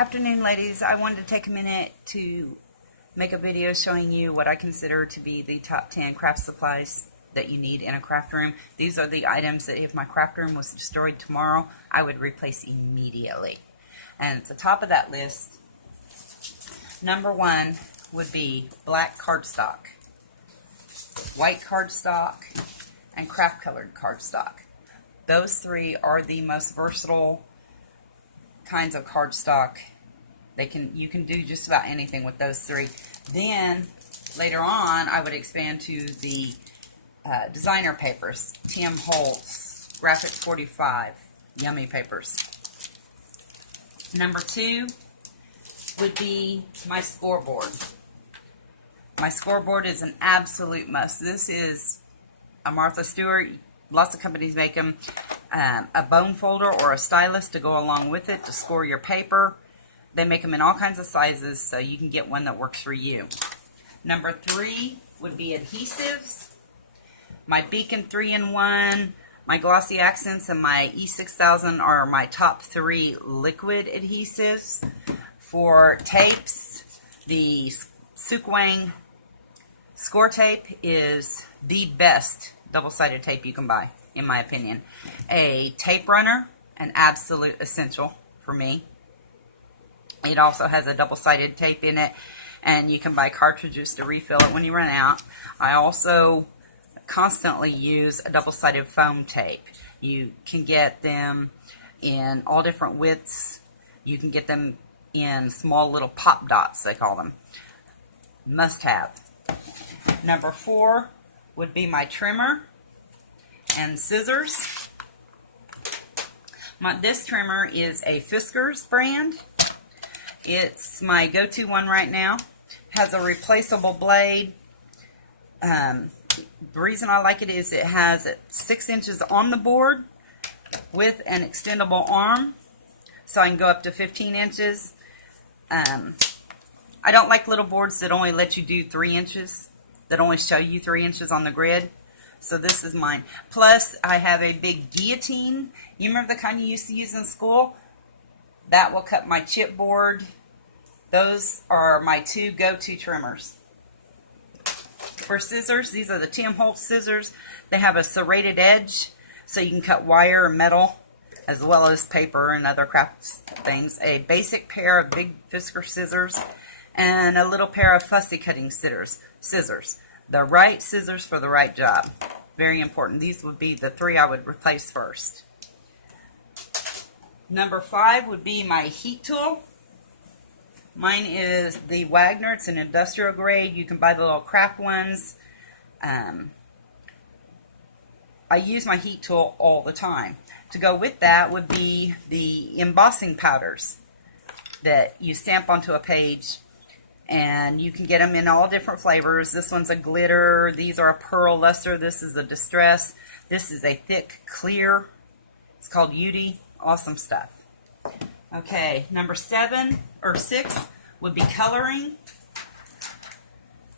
Afternoon, ladies. I wanted to take a minute to make a video showing you what I consider to be the top 10 craft supplies that you need in a craft room. These are the items that if my craft room was destroyed tomorrow, I would replace immediately. And at the top of that list, number one would be black cardstock, white cardstock, and craft colored cardstock. Those three are the most versatile kinds of cardstock. You can do just about anything with those three. Then later on, I would expand to the designer papers, Tim Holtz, Graphic 45, yummy papers. Number two would be my scoreboard. My scoreboard is an absolute must. This is a Martha Stewart. Lots of companies make them. A bone folder or a stylus to go along with it to score your paper. They make them in all kinds of sizes, so you can get one that works for you. Number three would be adhesives. My Beacon 3-in-1, my Glossy Accents, and my E6000 are my top three liquid adhesives. For tapes, the Sukwang Score Tape is the best double-sided tape you can buy, in my opinion. A tape runner, an absolute essential for me. It also has a double-sided tape in it, and you can buy cartridges to refill it when you run out. I also constantly use a double-sided foam tape. You can get them in all different widths. You can get them in small little pop dots, they call them. Must have. Number four would be my trimmer and scissors. This trimmer is a Fiskars brand. It's my go-to one right now. Has a replaceable blade. The reason I like it is it has 6 inches on the board with an extendable arm, so I can go up to 15 inches. I don't like little boards that only let you do 3 inches, that only show you 3 inches on the grid. So this is mine. Plus, I have a big guillotine. You remember the kind you used to use in school? That will cut my chipboard. Those are my two go-to trimmers. For scissors, these are the Tim Holtz scissors. They have a serrated edge, so you can cut wire or metal, as well as paper and other craft things. A basic pair of big Fiskars scissors, and a little pair of fussy cutting scissors. The right scissors for the right job. Very important. These would be the three I would replace first. Number five would be my heat tool. Mine is the Wagner. It's an industrial grade. You can buy the little craft ones. I use my heat tool all the time. To go with that would be the embossing powders that you stamp onto a page. And you can get them in all different flavors. This one's a glitter. These are a pearl luster. This is a distress. This is a thick clear. It's called Beauty. Awesome stuff. Okay, number 6 would be coloring.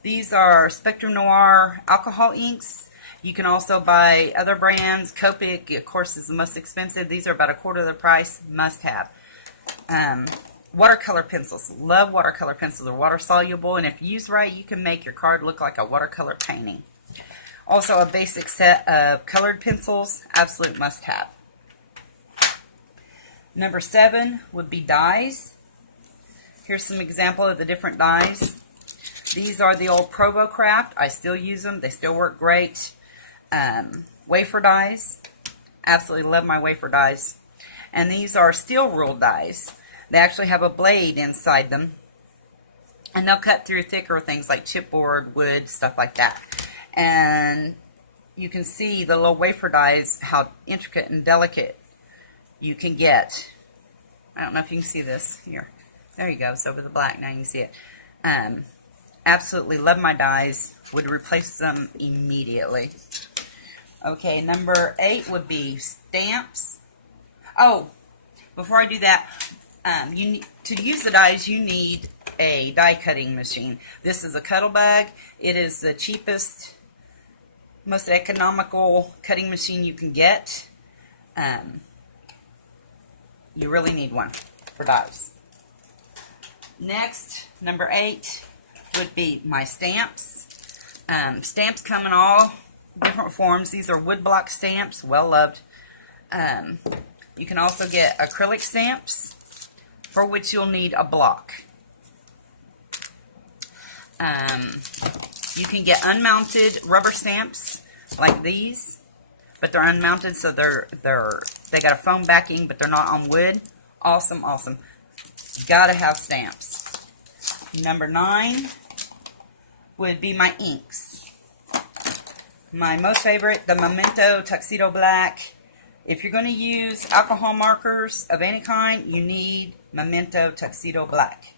These are Spectrum Noir alcohol inks. You can also buy other brands. Copic, of course, is the most expensive. These are about a quarter of the price. Must have. Watercolor pencils. Love watercolor pencils. They're water soluble, and if used right, you can make your card look like a watercolor painting. Also, a basic set of colored pencils. Absolute must have. Number 7 would be dies. Here's some example of the different dies. These are the old Provo Craft. I still use them. They still work great. Wafer dies. Absolutely love my wafer dies. And these are steel rule dies. They actually have a blade inside them, and they'll cut through thicker things like chipboard, wood, stuff like that. And you can see the little wafer dies, how intricate and delicate you can get. I don't know if you can see this here. There you go. It's over the black. Now you can see it. Absolutely love my dies. Would replace them immediately. Okay, number 8 would be stamps. Oh, before I do that, to use the dies, you need a die cutting machine. This is a Cuttle Bag. It is the cheapest, most economical cutting machine you can get. You really need one for dies. Next, number 8 would be my stamps. Stamps come in all different forms. These are woodblock stamps, well loved. You can also get acrylic stamps, for which you'll need a block. You can get unmounted rubber stamps like these, but they're unmounted, so they got a foam backing, but they're not on wood. Awesome, awesome. Gotta have stamps. Number 9 would be my inks. My most favorite, the Memento Tuxedo Black. If you're going to use alcohol markers of any kind, you need Memento Tuxedo Black,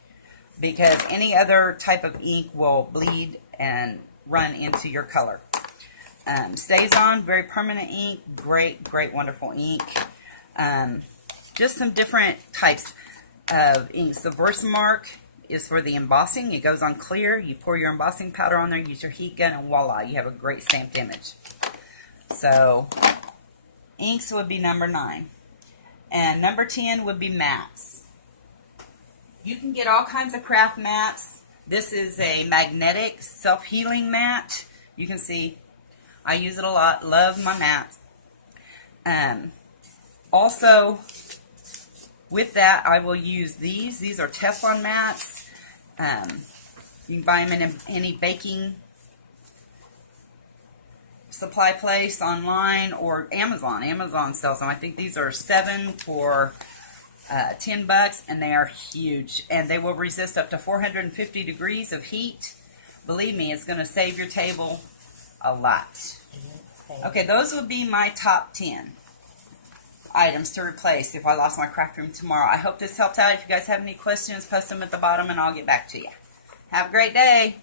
because any other type of ink will bleed and run into your color. Stays on, very permanent ink, great, wonderful ink. Just some different types of inks. The Versamark is for the embossing. It goes on clear. You pour your embossing powder on there, use your heat gun, and voila, you have a great stamped image. So, inks would be number 9. And number 10 would be mats. You can get all kinds of craft mats. This is a magnetic self-healing mat. You can see I use it a lot. Love my mats. Also, with that, I will use these. These are Teflon mats. You can buy them in any baking supply place online or Amazon. Amazon sells them. I think these are 7 for $10, and they are huge. And they will resist up to 450 degrees of heat. Believe me, it's going to save your table a lot. Okay, those would be my top 10 items to replace if I lost my craft room tomorrow. I hope this helped out. If you guys have any questions, post them at the bottom and I'll get back to you. Have a great day.